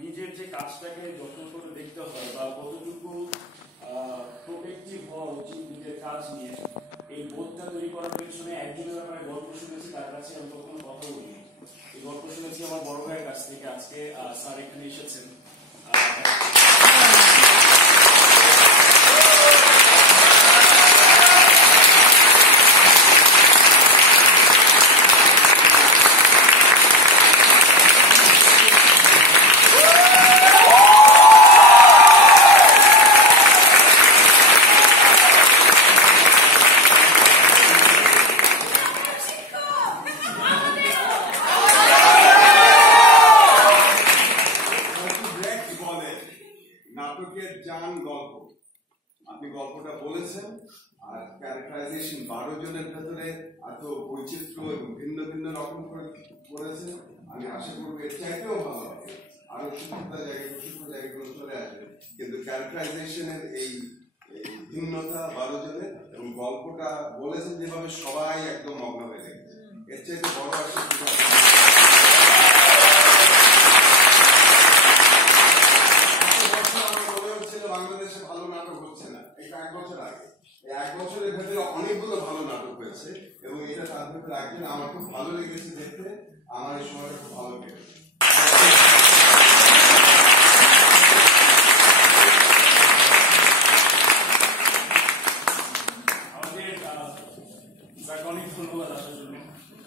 নিজের যে কাজটাকে যত্ন করে দেখতে হয় বা কতটুকু প্রোটেক্টিভ হওয়া উচিত নিজের কাজ নিয়ে, এই বোধটা তৈরি করার পেছনে একজনের ব্যাপারে গল্প শুনেছি, তার কাছে আমি কখনো কথা বলিনি। এই গল্প শুনেছি আমার বড় ভাইয়ের কাছ থেকে, আজকে স্যার এখানে এসেছেন। নাটকের জান গল্প। আপনি গল্পটা বলেছেন আর ক্যারেক্টারাইজেশন বারো জনের ভেতরে এত বৈচিত্র্য এবং ভিন্ন ভিন্ন রকম করে করেছেন আমি আশা করব এর চাইতেও ভালো হবে। আরও সুন্দর জায়গায় সুন্দর জায়গাগুলো চলে আসবে। কিন্তু ক্যারেক্টারাইজেশনের এই এই ভিন্নতা বারো জনের এবং গল্পটা বলেছেন যেভাবে সবাই একদম মগ্ন হয়ে গেছে এর চাইতে বড় আসলে এটা এক বছর আগে। এক বছরের ভেতরে অনেকগুলো ভালো নাটক হয়েছে এবং এটা তার ভেতরে একদিন আমার খুব ভালো লেগেছে দেখতে। আমার এই সময়টা খুব ভালো লেগেছে অনেক ধন্যবাদ আসার জন্য।